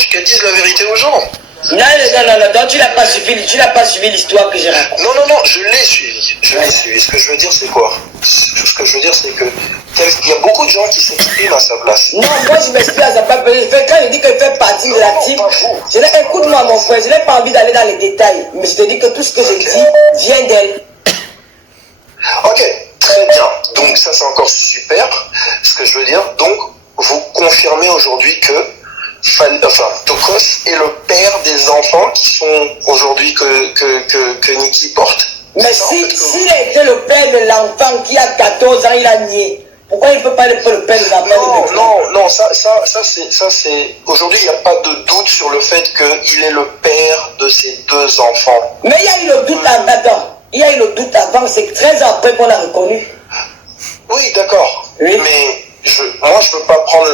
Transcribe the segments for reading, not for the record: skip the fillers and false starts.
reproche, qu'elle dise la vérité aux gens. Non, donc tu n'as pas suivi l'histoire que j'ai racontée. Non, je l'ai suivi. Ce que je veux dire, c'est quoi? Ce que je veux dire, c'est que il y a beaucoup de gens qui s'expriment à sa place. Non, moi je m'exprime à sa place. Quand il dit qu'il fait partie de la team, écoute-moi mon frère, je n'ai pas envie d'aller dans les détails, mais je te dis que tout ce que je dis vient d'elle. Ok, très bien. Donc ça c'est encore super. Ce que je veux dire, donc vous confirmez aujourd'hui que Tokos est le père des enfants qui sont aujourd'hui que Niki porte. Mais s'il a été le père de l'enfant qui a 14 ans, il a nié. Pourquoi il ne peut pas être le père des enfants? Non, ça c'est... Aujourd'hui, il n'y a pas de doute sur le fait qu'il est le père de ces deux enfants. Mais il y a eu le doute avant. Il y a eu le doute avant, c'est 13 ans après qu'on a reconnu. Oui, d'accord. Oui. Mais moi, je ne veux pas prendre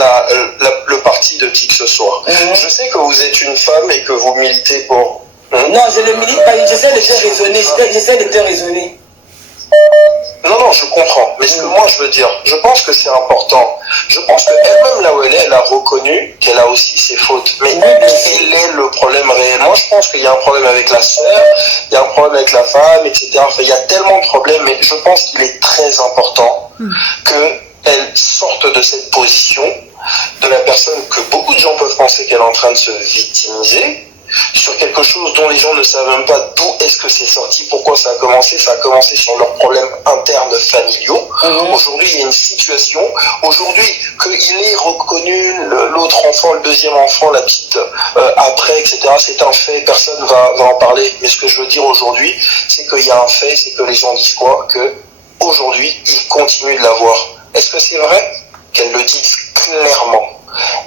le parti de qui que ce soit. Je sais que vous êtes une femme et que vous militez pour... Non, je ne milite pas, j'essaie de te raisonner. J'essaie de te raisonner. Non, je comprends. Mais ce que moi je veux dire, je pense que c'est important. Je pense qu'elle-même, là où elle a reconnu qu'elle a aussi ses fautes. Mais quel est le problème réellement? Je pense qu'il y a un problème avec la sœur, il y a un problème avec la femme, etc. Enfin, il y a tellement de problèmes, mais je pense qu'il est très important qu'elle sorte de cette position de la personne que beaucoup de gens peuvent penser qu'elle est en train de se victimiser sur quelque chose dont les gens ne savent même pas d'où est-ce que c'est sorti, pourquoi ça a commencé sur leurs problèmes internes familiaux. Aujourd'hui, il y a une situation, aujourd'hui, qu'il ait reconnu l'autre enfant, le deuxième enfant, la petite, après, etc., c'est un fait, personne va en parler. Mais ce que je veux dire aujourd'hui, c'est qu'il y a un fait, c'est que les gens disent quoi? Que aujourd'hui, ils continuent de l'avoir. Est-ce que c'est vrai? Qu'elle le dise clairement.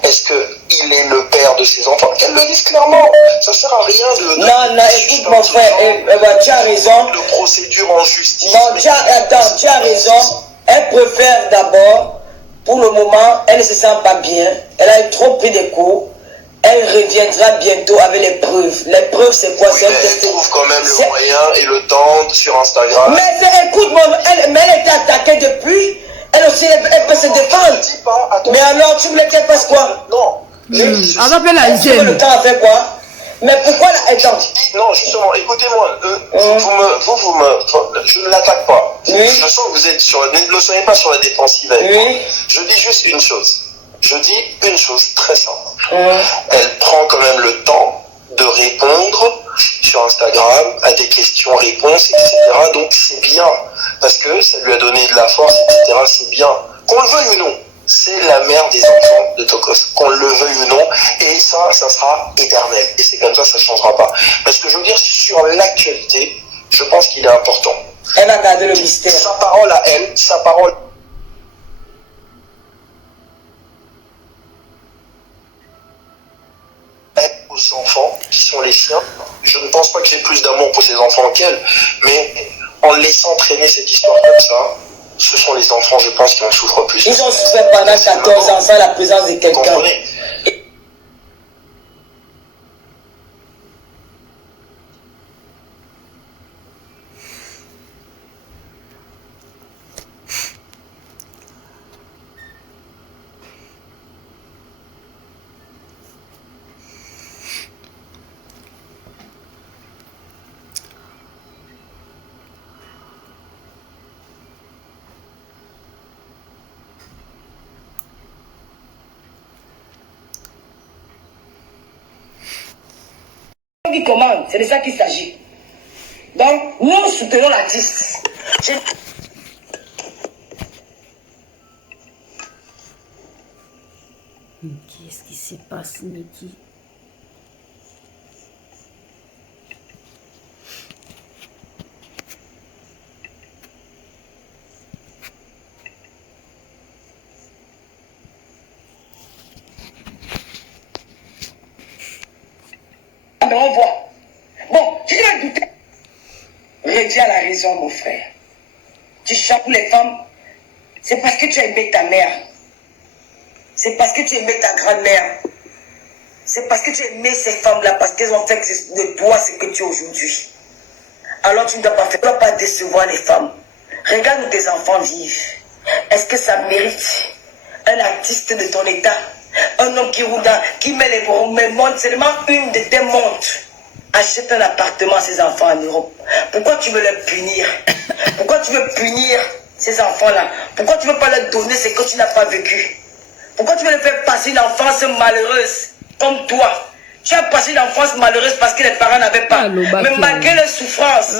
Est-ce qu'il est le père de ses enfants? Qu'elle le dise clairement. Ça sert à rien de non, écoute mon frère, tu as raison. De procédure en justice. Non, tu as raison. Elle préfère d'abord, pour le moment, elle ne se sent pas bien. Elle a trop pris des coups. Elle reviendra bientôt avec les preuves. Les preuves, c'est quoi? Oui, elle trouve quand même le moyen et le temps sur Instagram. Mais écoute, mais elle était attaquée depuis. Elle aussi, elle peut se défendre. Mais alors, tu voulais qu'elle fasse quoi? Non. On appelle la hygiène. Le temps a fait quoi? Mais pourquoi la attends? Non, justement, écoutez-moi. Je ne l'attaque pas. Je sens que vous êtes ne soyez pas sur la défensive avec moi. Je dis juste une chose. Je dis une chose très simple. Elle prend quand même le temps de répondre sur Instagram à des questions-réponses, etc. Donc c'est bien, parce que ça lui a donné de la force, etc. C'est bien. Qu'on le veuille ou non, c'est la mère des enfants de Tokos. Qu'on le veuille ou non, et ça sera éternel. Et c'est comme ça ne changera pas. Mais ce que je veux dire, sur l'actualité, je pense qu'il est important. Elle a gardé le mystère. Sa parole à elle, sa parole... aux enfants qui sont les siens. Je ne pense pas que j'ai plus d'amour pour ces enfants qu'elle, mais en laissant traîner cette histoire comme ça, ce sont les enfants, je pense, qui en souffrent plus. Ils ont souffert pendant 14 ans sans la présence de quelqu'un. Qui commande, c'est de ça qu'il s'agit. Donc, nous soutenons l'artiste. Qu'est-ce qui se passe, Niki? On voit. Bon, tu as douté. Reviens à la raison, mon frère. Tu chantes pour les femmes. C'est parce que tu as aimé ta mère. C'est parce que tu as aimé ta grand-mère. C'est parce que tu as aimé ces femmes-là, parce qu'elles ont fait de toi ce que tu es aujourd'hui. Alors tu ne dois pas faire, tu ne dois pas décevoir les femmes. Regarde où tes enfants vivent. Est-ce que ça mérite un artiste de ton état Un homme qui met les montres, seulement une de tes montres. Achète un appartement à ses enfants en Europe. Pourquoi tu veux les punir? Pourquoi tu veux punir ces enfants-là? Pourquoi tu ne veux pas leur donner ce que tu n'as pas vécu? Pourquoi tu veux les faire passer une enfance malheureuse comme toi? Tu as passé une enfance malheureuse parce que les parents n'avaient pas. Mais malgré les souffrances,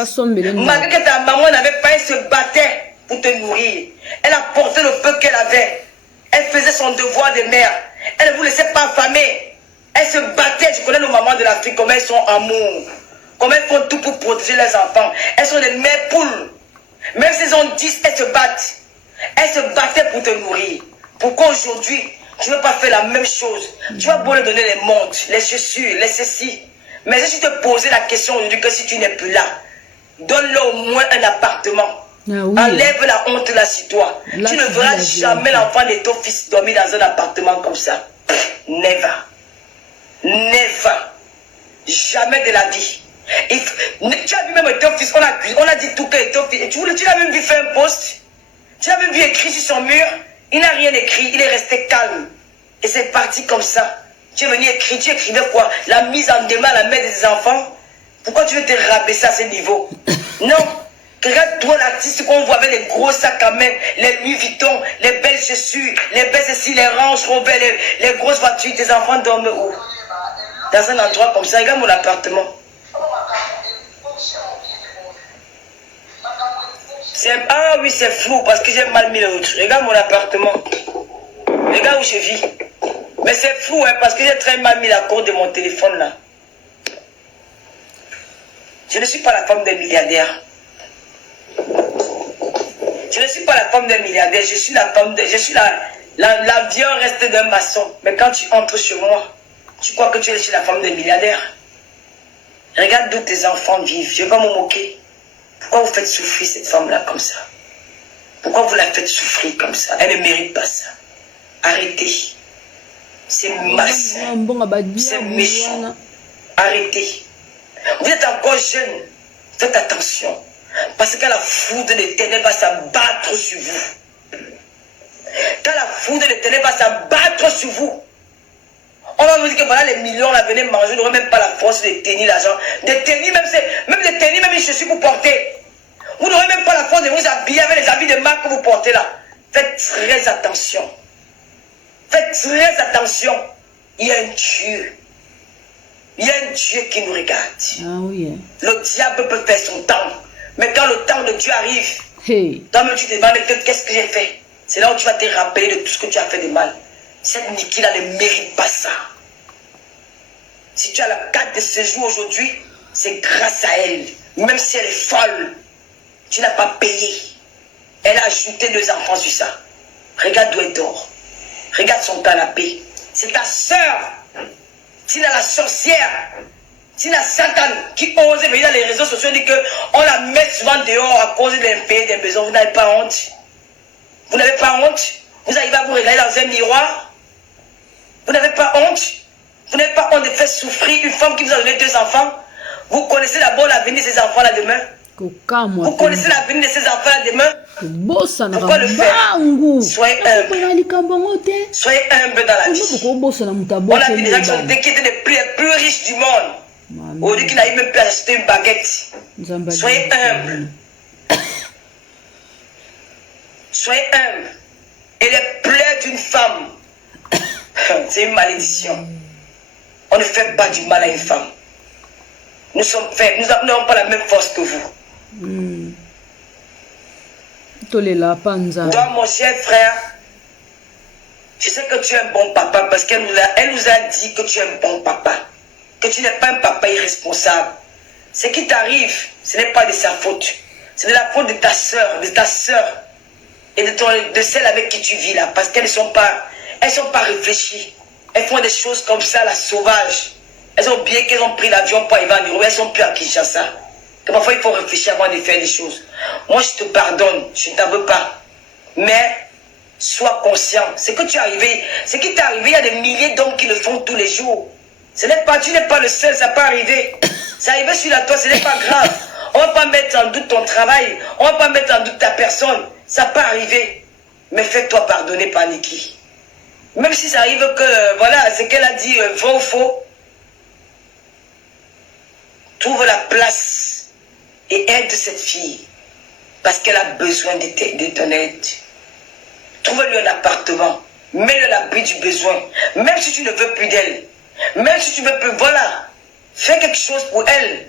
malgré que ta maman n'avait pas, elle se battait pour te nourrir. Elle a porté le peu qu'elle avait. Elle faisait son devoir de mère. Elle ne vous laissait pas affamer. Elle se battait. Je connais nos mamans de l'Afrique, comment elles sont amour. Comment elles font tout pour protéger les enfants. Elles sont des mères poules. Même si elles ont 10, elles se battent. Elles se battaient pour te nourrir. Pourquoi aujourd'hui, tu ne veux pas faire la même chose? Tu vas beau leur donner les montres, les chaussures, les ceci. Mais si tu te posais la question aujourd'hui que si tu n'es plus là, donne-leur au moins un appartement. Ah oui. Enlève la honte là sur toi. Là, tu ne verras jamais l'enfant de ton fils dormir dans un appartement comme ça. Never. Never. Jamais de la vie. Tu as vu même ton fils, on a dit tout que ton fils. Tu l'as même vu faire un post. Tu l'as même vu écrit sur son mur. Il n'a rien écrit, il est resté calme. Et c'est parti comme ça. Tu es venu écrire, tu écrivais quoi? La mise en demeure, la mère des enfants. Pourquoi tu veux te rabaisser à ce niveau? Non. Regarde-toi l'artiste qu'on voit avec les gros sacs à main, les Louis Vuitton, les belles chaussures, les belles ceci, les Range Rover, les grosses voitures. Tes enfants dorment où? Dans un endroit comme ça. Regarde mon appartement. Ah oui, c'est flou parce que j'ai mal mis l'autre. Regarde mon appartement. Regarde où je vis. Mais c'est flou hein, parce que j'ai très mal mis la corde de mon téléphone là. Je ne suis pas la femme d'un milliardaire. Je ne suis pas la femme d'un milliardaire. Je suis la femme de... Je suis la vieille reste d'un maçon. Mais quand tu entres chez moi, tu crois que tu es chez la femme d'un milliardaire. Regarde d'où tes enfants vivent. Je ne vais pas me moquer. Pourquoi vous faites souffrir cette femme-là comme ça? Pourquoi vous la faites souffrir comme ça? Elle ne mérite pas ça. Arrêtez. C'est malsain. C'est méchant. Arrêtez. Vous êtes encore jeune. Faites attention. Parce que la foudre des ténèbres va s'abattre sur vous. Quand la foudre des ténèbres va s'abattre sur vous, on va vous dire que voilà les millions, là, venez manger, vous n'aurez même pas la force de tenir l'argent. De tenir même des tenir, même les chaussures que vous portez. Vous n'aurez même pas la force de vous habiller avec les habits de marque que vous portez là. Faites très attention. Faites très attention. Il y a un Dieu. Il y a un Dieu qui nous regarde. Ah oui. Le diable peut faire son temps. Mais quand le temps de Dieu arrive, toi-même tu te demandes qu'est-ce que j'ai fait. C'est là où tu vas te rappeler de tout ce que tu as fait de mal. Cette Niki-là ne mérite pas ça. Si tu as la carte de séjour aujourd'hui, c'est grâce à elle. Même si elle est folle, tu n'as pas payé. Elle a ajouté 2 enfants sur ça. Regarde d'où elle dort. Regarde son canapé. C'est ta soeur. Tina la sorcière. Tina Satan qui ose venir dans les réseaux sociaux et dit qu'on la met souvent dehors à cause des pays, des maisons. Vous n'avez pas honte. Vous n'avez pas honte. Vous arrivez à vous regarder dans un miroir. Vous n'avez pas honte. Vous n'avez pas honte de faire souffrir une femme qui vous a donné 2 enfants. Vous connaissez d'abord l'avenir de ces enfants-là demain. Vous connaissez l'avenir de ces enfants-là demain. Pourquoi le faire? Soyez humble. Soyez humble dans la vie. On a vu des gens qui étaient les plus riches du monde. Aujourd'hui, qui n'arrivent même plus à acheter une baguette. Soyez humble. Soyez humble. Et les plaies d'une femme, c'est une malédiction. On ne fait pas du mal à une femme. Nous sommes faibles, nous n'avons pas la même force que vous. Toi, mon cher frère, je sais que tu es un bon papa parce qu'elle nous a dit que tu es un bon papa. Que tu n'es pas un papa irresponsable. Ce qui t'arrive, ce n'est pas de sa faute. C'est de la faute de ta soeur, et de celle avec qui tu vis là. Parce qu'elles ne sont pas réfléchies. Elles font des choses comme ça, la sauvage. Elles ont bien qu'elles ont pris l'avion pour arriver en Europe, elles sont plus à Kinshasa. Que parfois il faut réfléchir avant de faire des choses. Moi je te pardonne, je ne t'en veux pas. Mais sois conscient. Ce qui t'est arrivé, il y a des milliers d'hommes qui le font tous les jours. Tu n'es pas le seul, ça peut arriver. Ça arrive sur la toi, ce n'est pas grave. On ne va pas mettre en doute ton travail, on ne va pas mettre en doute ta personne. Ça peut arriver. Mais fais-toi pardonner par Niki. Même si ça arrive que, voilà, ce qu'elle a dit, vrai ou faux, trouve la place et aide cette fille. Parce qu'elle a besoin de ton aide. Trouve-lui un appartement. Mets-le à l'abri du besoin. Même si tu ne veux plus d'elle. Même si tu ne veux plus, voilà. Fais quelque chose pour elle.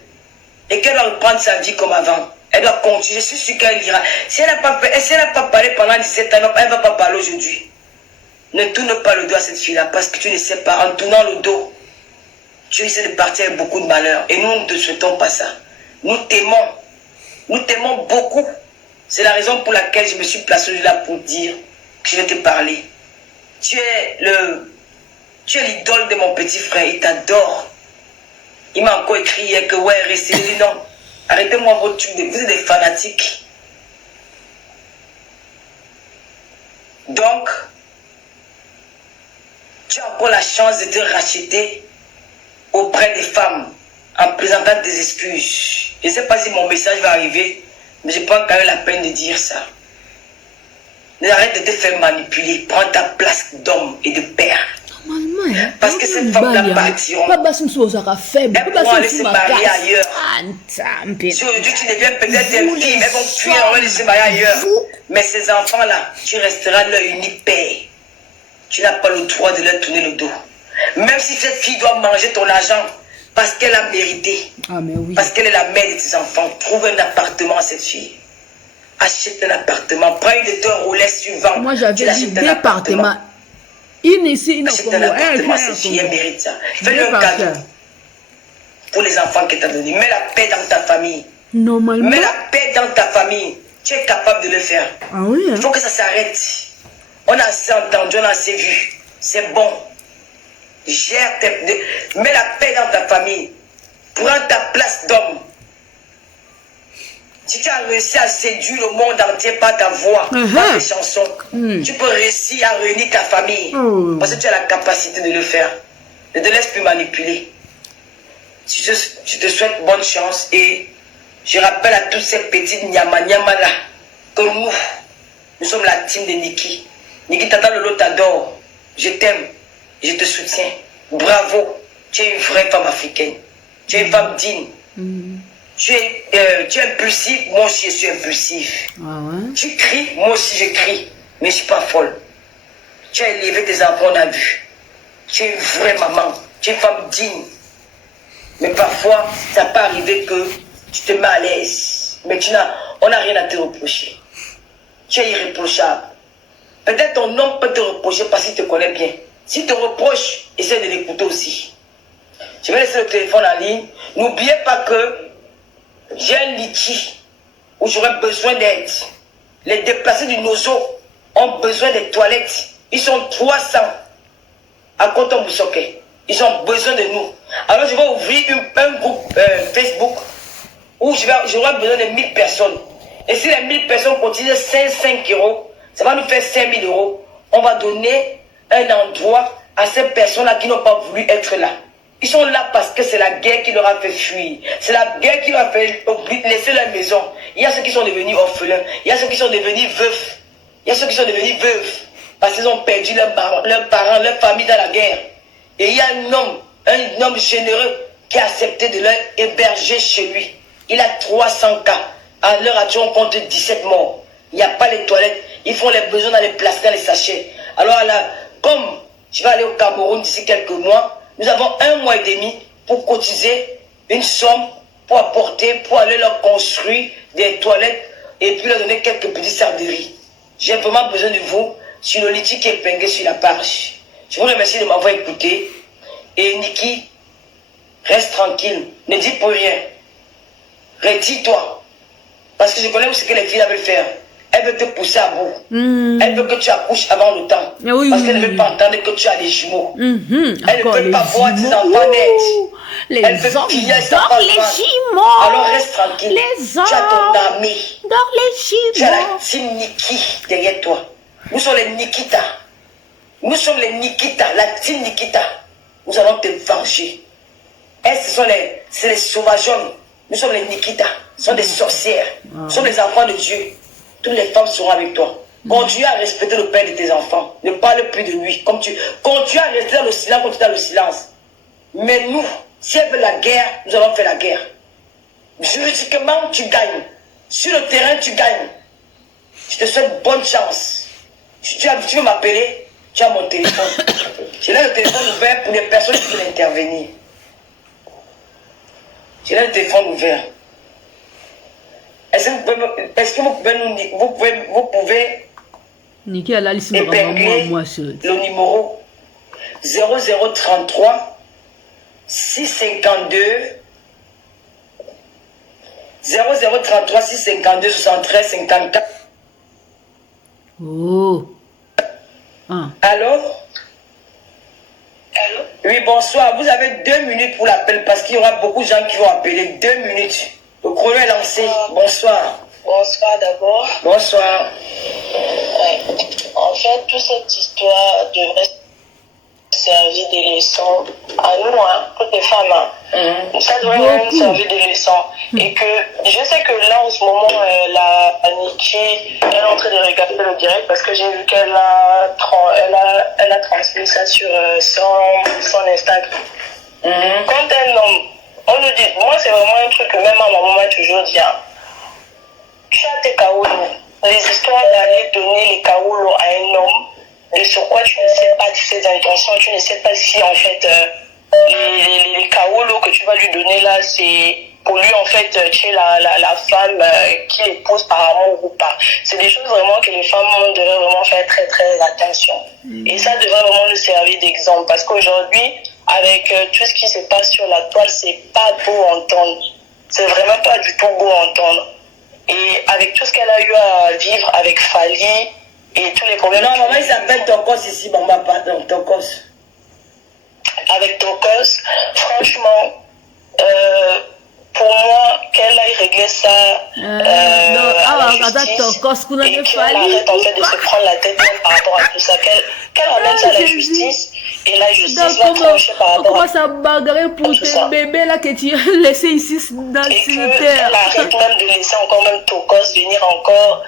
Et qu'elle doit reprendre sa vie comme avant. Elle doit continuer. Je suis sûr qu'elle ira. Si elle n'a pas parlé pendant 17 ans, elle ne va pas parler aujourd'hui. Ne tourne pas le dos à cette fille-là. Parce que tu ne sais pas. En tournant le dos, tu risques de partir avec beaucoup de malheur. Et nous ne te souhaitons pas ça. Nous t'aimons. Nous t'aimons beaucoup. C'est la raison pour laquelle je me suis placé là pour dire que je vais te parler. Tu es l'idole de mon petit frère. Il t'adore. Il m'a encore écrit hier que ouais, restez. Il dit non. Arrêtez-moi votre truc. Vous êtes des fanatiques. Donc, tu as encore la chance de te racheter auprès des femmes en présentant des excuses. Je ne sais pas si mon message va arriver, mais je prends quand même la peine de dire ça. Arrête de te faire manipuler. Prends ta place d'homme et de père. Normalement, parce que ces femmes-là partiront. Elles pourront aller se marier ailleurs. Si aujourd'hui tu deviens peut-être une fille, elles vont fuir, elles vont aller se marier ailleurs. Mais ces enfants-là, tu resteras leur unique père. Tu n'as pas le droit de leur tourner le dos. Même si cette fille doit manger ton argent, parce qu'elle a mérité. Oui. Parce qu'elle est la mère de tes enfants. Trouve un appartement à cette fille. Achète un appartement. Prends une de tes Rolex suivants. Moi, j'avais dit département. Achète un appartement à cette fille. Elle mérite ça. Fais-lui un cadeau pour les enfants qu'elle t'a donné. Mets la paix dans ta famille. Normalement. Mets la paix dans ta famille. Tu es capable de le faire. Il faut que ça s'arrête. On a assez entendu, on a assez vu. C'est bon. Mets la paix dans ta famille. Prends ta place d'homme. Si tu as réussi à séduire le monde entier par ta voix, par tes chansons, tu peux réussir à réunir ta famille. Parce que tu as la capacité de le faire. Ne te laisse plus manipuler. Je te souhaite bonne chance et je rappelle à toutes ces petites nyama là que nous sommes la team de Niki. Niki Tata Lolo t'adore. Je t'aime. Je te soutiens. Bravo. Tu es une vraie femme africaine. Tu es une femme digne. Tu es impulsif. Moi aussi, je suis impulsif. Tu cries. Moi aussi, je crie. Mais je ne suis pas folle. Tu as élevé tes enfants, on a vu. Tu es une vraie maman. Tu es une femme digne. Mais parfois, ça peut arriver que tu te mets à l'aise. Mais on n'a rien à te reprocher. Tu es irréprochable. Peut-être ton homme peut te reprocher parce qu'il te connaît bien. S'il te reproche, essaie de l'écouter aussi. Je vais laisser le téléphone en ligne. N'oubliez pas que j'ai un litige où j'aurai besoin d'aide. Les déplacés du Nozo ont besoin des toilettes. Ils sont 300 à Koton-Boussoké. Ils ont besoin de nous. Alors je vais ouvrir un groupe Facebook où j'aurai besoin de 1000 personnes. Et si les 1000 personnes continuent 5 euros, ça va nous faire 5000 euros. On va donner un endroit à ces personnes-là qui n'ont pas voulu être là. Ils sont là parce que c'est la guerre qui leur a fait fuir. C'est la guerre qui leur a fait laisser leur maison. Il y a ceux qui sont devenus orphelins. Il y a ceux qui sont devenus veufs. Il y a ceux qui sont devenus veufs parce qu'ils ont perdu leurs parents, leur famille dans la guerre. Et il y a un homme généreux qui a accepté de leur héberger chez lui. Il a 300 cas. À l'heure actuelle, on compte 17 morts. Il n'y a pas les toilettes. Ils font les besoins dans les placer dans les sachets. Alors là, comme je vais aller au Cameroun d'ici quelques mois, nous avons 1 mois et demi pour cotiser une somme pour apporter, pour aller leur construire des toilettes et puis leur donner quelques petits sarderies. J'ai vraiment besoin de vous sur le litige qui est épinglé sur la page. Je vous remercie de m'avoir écouté. Et Niki, reste tranquille. Ne dis pour rien. Retire-toi. Parce que je connais ce que les filles veulent faire. Elle veut te pousser à bout. Elle veut que tu accouches avant le temps. Parce qu'elle ne veut pas entendre que tu as des jumeaux. Elle ne veut pas voir tes enfants naître. Elle veut finir les enfants. Alors reste tranquille. Tu as ton ami. Tu as la team Niki derrière toi. Nous sommes les Nikita. Nous sommes les Nikita, la team Nikita. Nous allons te venger. Elles, c'est les sauvages hommes. Nous sommes les Nikita. Ce sont des sorcières. Nous sommes les enfants de Dieu. Toutes les femmes seront avec toi. Continue à respecter le père de tes enfants. Ne parle plus de lui. Continue à rester dans le silence, continue dans le silence. Mais nous, si elle veut la guerre, nous allons faire la guerre. Juridiquement, tu gagnes. Sur le terrain, tu gagnes. Je te souhaite bonne chance. Si tu veux m'appeler, tu as mon téléphone. J'ai là le téléphone ouvert pour les personnes qui veulent intervenir. J'ai là le téléphone ouvert. Est-ce que vous pouvez Niki a la liste épingler moi, le numéro 0033 652 0033 652 73 54. Oh. Ah. Allô? Allô? Oui, bonsoir. Vous avez 2 minutes pour l'appel parce qu'il y aura beaucoup de gens qui vont appeler. 2 minutes. Le chrono est lancé. Bonsoir. Bonsoir d'abord. Bonsoir. Ouais. En fait, toute cette histoire devrait servir de leçon à nous, hein, toutes les femmes. Hein. Ça devrait même servir de leçon. Et que je sais que là, en ce moment, la Nikki, elle est en train de regarder le direct parce que j'ai vu qu'elle a transmis ça sur son Instagram. Quand un homme, on nous dit, moi c'est vraiment un truc que même ma maman m'a toujours dit, hein. Tu as tes kaoulos, les histoires d'aller donner les kaoulos à un homme, de sur quoi tu ne sais pas de ses intentions, tu ne sais pas si en fait les kaoulos que tu vas lui donner là, c'est pour lui en fait tu es la femme qui l'épouse par amour ou pas. C'est des choses vraiment que les femmes devraient vraiment faire très très attention. Et ça devrait vraiment nous servir d'exemple parce qu'aujourd'hui, avec tout ce qui se passe sur la toile, c'est pas beau à entendre. C'est vraiment pas du tout beau à entendre. Et avec tout ce qu'elle a eu à vivre avec Fally et tous les problèmes... Non, maman, il s'appelle Tokos ici, maman, pardon, Tokos. Avec Tokos, franchement, pour moi, qu'elle aille régler ça à la justice et qu'elle arrête en fait de se prendre la tête même par rapport à tout ça, qu'elle ramène ça à la justice et la justice va trancher par rapport à tout ça. On commence à bagarrer pour tes bébés là que tu as laissé ici dans le terre. Elle arrête même de laisser encore même Tokos venir encore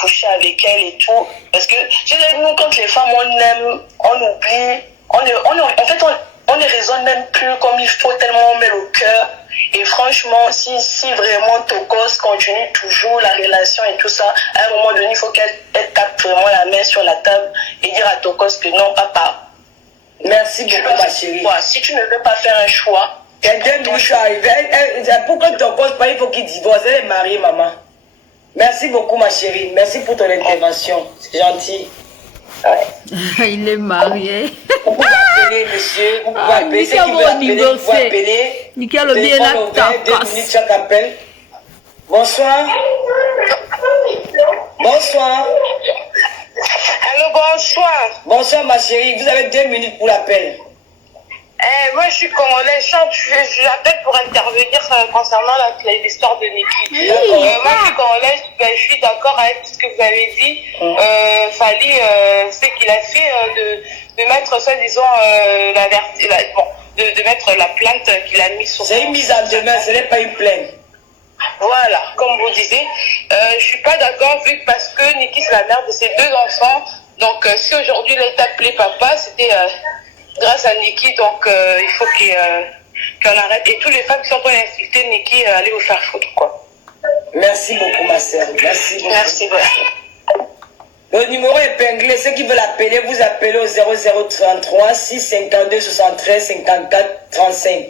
coucher avec elle et tout. Parce que, je veux dire, nous, quand les femmes, on aime, on oublie, en fait, on ne raisonne même plus comme il faut, tellement on met le cœur. Et franchement, si vraiment Tokos continue toujours la relation et tout ça, à un moment donné, il faut qu'elle tape vraiment la main sur la table et dire à Tokos que non, papa. Merci beaucoup, ma chérie. Si tu ne veux pas faire un choix, pourquoi Tokos, il faut qu'il divorce? Elle est mariée, maman. Merci beaucoup, ma chérie. Merci pour ton intervention. C'est gentil. Ouais. Il est marié. Vous pouvez appeler, monsieur. Vous pouvez appeler. Ceux qui veulent appeler, vous pouvez appeler. Nickel, bien là, 2 minutes chaque appel. Bonsoir. Bonsoir. Allô, bonsoir. Bonsoir, ma chérie. Vous avez 2 minutes pour l'appel. Moi, je suis congolaise. Je l'appelle pour intervenir concernant l'histoire de Nikki. Moi, je suis congolaise. Je suis d'accord avec tout ce que vous avez dit. Fally, ce qu'il a fait de mettre, soi-disant, de mettre la plainte qu'il a mise sur... C'est une mise en demeure, ce n'est pas une plainte. Voilà, comme vous disiez. Je suis pas d'accord vu parce que Nikki, c'est la mère de ses 2 enfants. Donc, si aujourd'hui, il est appelé papa, c'était... grâce à Nikki, donc il faut qu'on arrête. Et tous les femmes qui sont en train d'insulter Nikki, allez vous faire foutre, quoi. Merci beaucoup, ma soeur. Merci beaucoup. Merci beaucoup. Le numéro épinglé, ceux qui veulent appeler, vous appelez au 0033 652 73 54 35.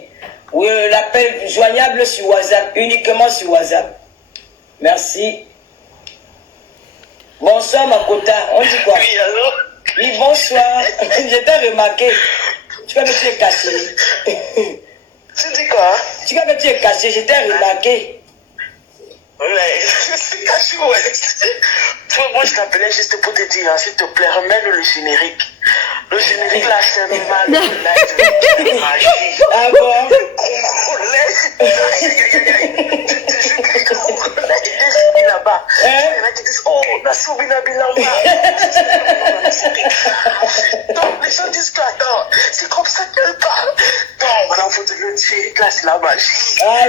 Oui, l'appel joignable sur WhatsApp, uniquement sur WhatsApp. Merci. Bonsoir, Makota. On dit quoi? Oui, allô? Oui, bonsoir. Je t'ai remarqué. Tu vas me dire caché. Tu dis quoi? Tu vas me dire caché, je t'ai remarqué. Ouais, c'est caché, ouais. Moi, je t'appelais juste pour te dire, s'il te plaît, remets-le le générique. Le générique, là, c'est mal. Le magie. Ah bon? Là-bas. Il y en a qui disent, oh, Nassoubina Bilamba. Donc, les gens disent que, attends, c'est comme ça qu'elle parle. Non, il faut te le dire, là, c'est la magie. Ah,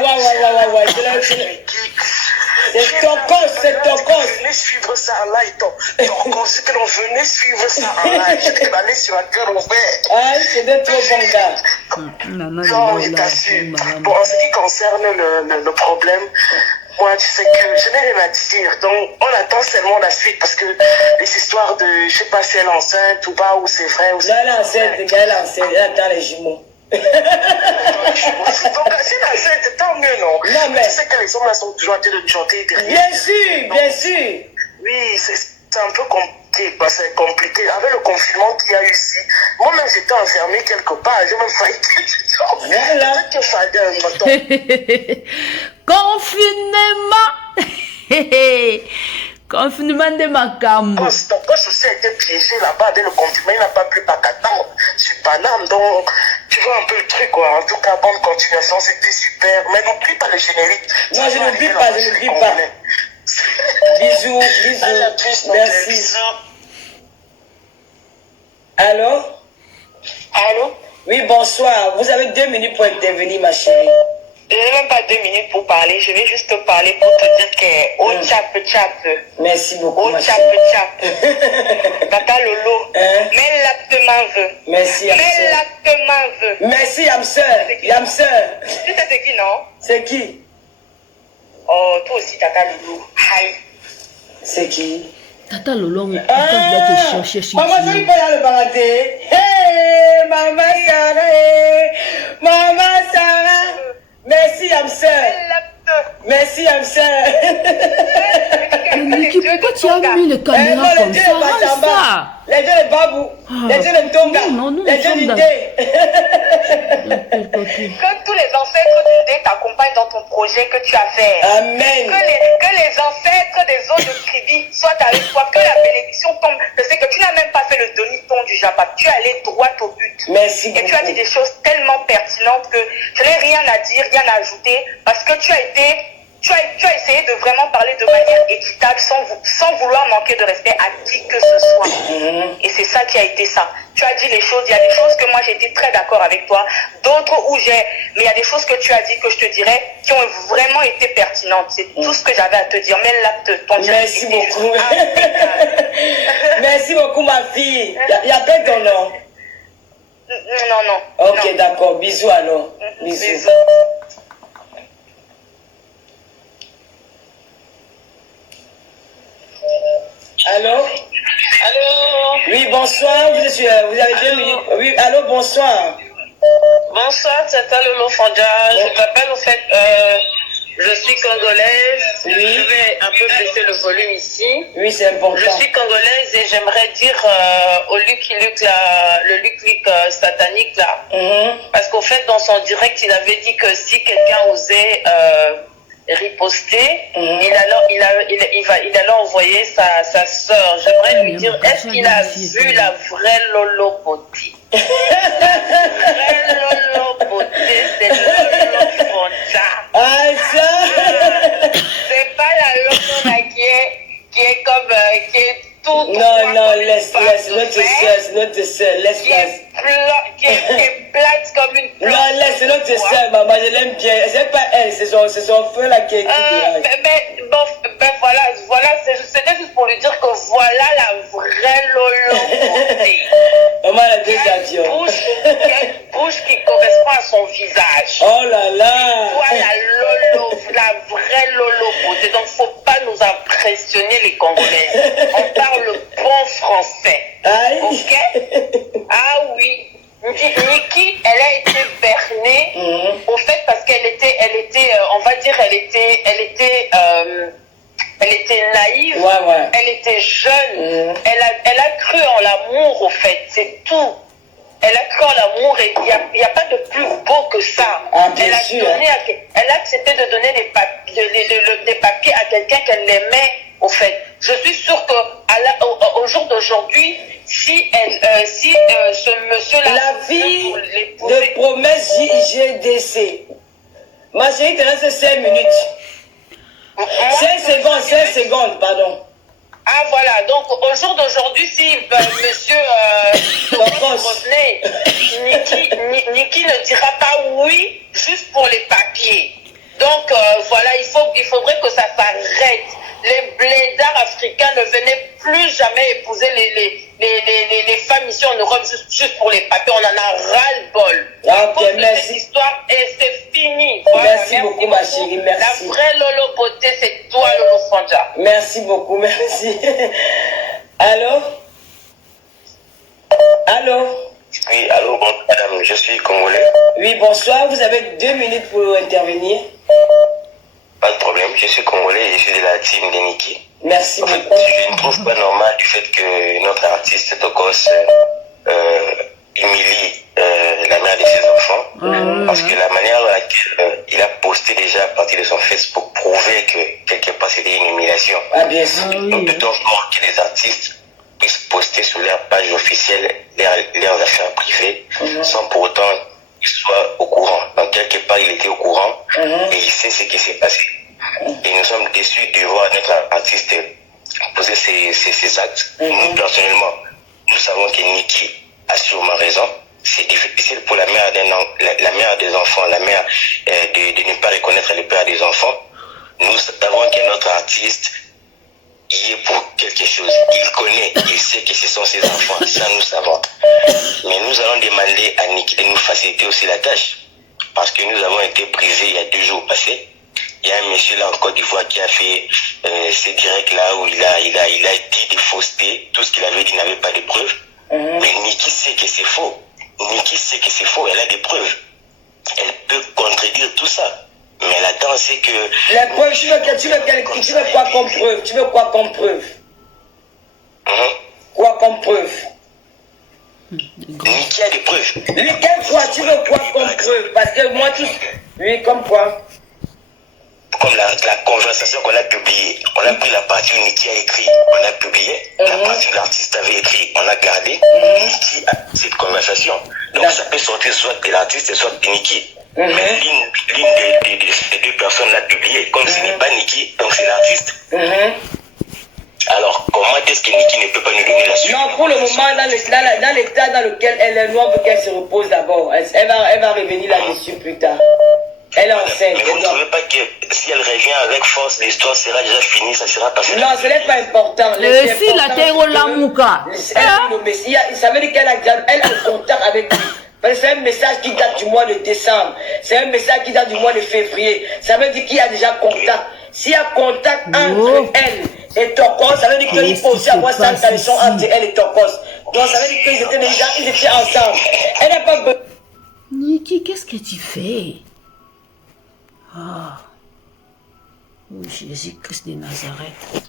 ouais. C'est ton cause, c'est ton cause. Venez suivre ça en live. Ton cause, que l'on venait suivre ça en live. Je vais aller sur un cœur ouvert. Ah, c'est de trop bon gars. Non, je t'assure. Bon, en ce qui concerne le problème, moi, tu sais que je n'ai rien à dire. Donc, on attend seulement la suite parce que les histoires de, je sais pas si elle est enceinte ou pas, ou c'est vrai, ou c'est Elle est enceinte, elle est enceinte, elle attend les jumeaux. Donc, si elle est enceinte, tant mieux, non? Non, mais- Tu sais que les hommes là sont toujours en train de chanter derrière. Bien sûr, bien sûr. Oui, c'est un peu compliqué, quoi. C'est compliqué. Avec le confinement qu'il y a eu ici, moi-même j'étais enfermé quelque part, j'ai même failli Voilà. peut-être qu'il fallait un moton. Confinement. Confinement de Macambo. Ton poste aussi a été piégé là-bas avec le confinement, il n'a pas pu pas qu'attendre sur Paname, donc tu vois un peu le truc, quoi. En tout cas, bonne continuation, c'était super. Mais n'oublie pas le générique. Non, je n'oublie pas, je n'oublie pas. Bisous, bisous. Merci. Allô? Allô? Oui, bonsoir. Vous avez 2 minutes pour intervenir, ma chérie. Je n'ai même pas 2 minutes pour parler. Je vais juste te parler pour te dire que au chap chap. Merci beaucoup, Au ma chap chérie. chap. Tata Lolo. Hein? Mais l'actement veut. Merci, Mais Yamseur. l'actement veut. Merci, Yamseur. Yamseur. Tu sais c'est qui, non? C'est qui? Oh, toi aussi, Tata Lolo. Aïe. C'est qui? Tata Lolo, on va te chercher si Maman, tu ça veux. il peut y aller le barater. Hey, Maman Sarah. Maman Sarah. Merci, Yamseur. Merci, Yamseur. Niki, pourquoi tu as mis le caméra comme ça? Rends ça. Les gens de Babou, les gens de Tonga, non, nous les gens sommes dans- d'Idé. Que tous les ancêtres du dé t'accompagnent dans ton projet que tu as fait. Amen. Que les ancêtres des eaux de Kribi soient avec toi. Que la bénédiction tombe. Je sais que tu n'as même pas fait le demi-ton du Jabba. Tu es allé droit au but. Merci Et tu as dit des choses tellement pertinentes que je n'ai rien à dire, rien à ajouter. Parce que tu as essayé de vraiment parler de manière équitable sans vouloir manquer de respect à qui que ce soit. Et c'est ça qui a été ça. Tu as dit les choses, il y a des choses que moi j'ai été très d'accord avec toi, d'autres où mais il y a des choses que tu as dit que je te dirais qui ont vraiment été pertinentes. C'est tout ce que j'avais à te dire. Mais là, ton direct Merci était juste beaucoup. impeccable. Merci beaucoup, ma fille. Il y a pas ton nom. Non. Ok, non. d'accord. Bisous alors. Bisous. Bisous. Allô? Allô? Oui, bonsoir. Vous avez 2 minutes. Oui, allô, bonsoir. Bonsoir, c'est Lolo Fonja. Je t'appelle au fait, je suis congolaise. Oui. Je vais un peu baisser le volume ici. Oui, c'est important. Je suis congolaise et j'aimerais dire au Lucky Luke là, le Lucky Luke satanique là, parce qu'au fait dans son direct il avait dit que si quelqu'un osait riposter, il allait envoyer sa sœur. J'aimerais lui dire, est-ce qu'il a vu la vraie Lolo Poti? La vraie Lolo Poti, c'est Lolo Fonja. Ah, ça? C'est pas la Lolo là qui est comme qui est tout. Non, laisse notre soeur, laisse. Qui est plate comme une plante. Non, laisse notre soeur, maman, je l'aime bien. C'est pas elle, c'est son frère là qui est voilà, c'était juste pour lui dire que voilà la vraie Lolo Poti. Maman, elle a deux avions. Bouche qui correspond à son visage. Oh là là. Voilà la vraie Lolo Poti. Donc faut pas nous impressionner les Congolais. On parle bon français. Aïe. Ok? Ah oui. Niki, elle a été bernée au fait parce qu'elle était, on va dire, elle était naïve, Ouais. elle était jeune, elle a cru en l'amour au fait, c'est tout. Elle a cru en l'amour et il n'y a pas de plus beau que ça. Ah, bien sûr. Elle a accepté de donner des papiers à quelqu'un qu'elle aimait au fait. Je suis sûre qu'au jour d'aujourd'hui, si ce monsieur-là... La vie de promesse JGDC. Ma chérie, il te reste 5 minutes. 5 secondes, pardon. Ah voilà, donc au jour d'aujourd'hui, si monsieur revenait, Niki ne dira pas oui juste pour les papiers. Donc voilà, il faudrait que ça s'arrête. Les blédards africains ne venaient plus jamais épouser les femmes ici en Europe juste pour les papiers. On en a ras-le-bol. Ok, merci. Cette histoire et c'est fini. Voilà, merci beaucoup, ma chérie. Merci. La vraie Lolo Beauté, c'est toi, Lolo Sandja. Merci beaucoup, merci. Allô? Allô? Oui, allô, bon, madame, je suis congolais. Oui, bonsoir. Vous avez 2 minutes pour intervenir. Pas de problème, je suis congolais et je suis de la team de Niki. Merci en fait, beaucoup. je ne trouve pas normal du fait que notre artiste Tokos humilie la mère de ses enfants. Parce que la manière dans laquelle il a posté déjà à partir de son Facebook prouvait que quelque part c'était une humiliation. Ah, bien sûr. Donc, peut-on encore que les artistes puissent poster sur leur page officielle leurs affaires privées sans pour autant qu'ils soient au courant. Donc, quelque part, il était au courant et il sait ce qui s'est passé. Et nous sommes déçus de voir notre artiste poser ces actes. Nous, personnellement, nous savons que Niki a sûrement raison. C'est difficile pour la mère des enfants, la mère de ne pas reconnaître le père des enfants. Nous savons que notre artiste y est pour quelque chose. Il connaît, il sait que ce sont ses enfants. Ça, nous savons. Mais nous allons demander à Niki de nous faciliter aussi la tâche. Parce que nous avons été brisés il y a 2 jours passés. Il y a un monsieur là en Côte d'Ivoire qui a fait ces directs là où il a dit des faussetés. Tout ce qu'il avait dit n'avait pas de preuves. Mais Niki sait que c'est faux. Niki sait que c'est faux. Elle a des preuves. Elle peut contredire tout ça. Mais elle attend, c'est que... La preuve, tu veux quoi comme preuve? Tu veux quoi comme preuve? Quoi comme preuve? Niki a des preuves. Quelle fois tu veux quoi comme preuve? Parce que moi, oui, comme quoi? Comme la conversation qu'on a publiée. On a pris la partie où Niki a écrit. On a publié. La partie où l'artiste avait écrit. On a gardé. Niki a cette conversation. Donc ça peut sortir soit de l'artiste, soit de Niki. Mais l'une de ces 2 personnes l'a publié. Comme ce n'est pas Niki, donc c'est l'artiste. Alors, comment est-ce que Niki ne peut pas nous donner la suite? Non, pour le moment, dans l'état dans lequel elle est, nous on veut qu'elle se repose d'abord. Elle va revenir là-dessus plus tard. Elle est enceinte. Mais vous ne trouvez pas que si elle revient avec force, l'histoire sera déjà finie, ça sera passé? Non, ce n'est pas important. Si la terre au lamouka. Ça veut dire qu'elle a le contact avec lui. C'est un message qui date du mois de décembre. C'est un message qui date du mois de février. Ça veut dire qu'il y a déjà contact. S'il y a contact entre elle et Tokos, ça veut dire qu'il faut aussi avoir cette tradition entre elle et Tokos. Donc ça veut dire qu'ils étaient ensemble. Elle n'a pas besoin. Niki, qu'est-ce que tu fais? Ah. Oh, Jésus-Christ de Nazareth.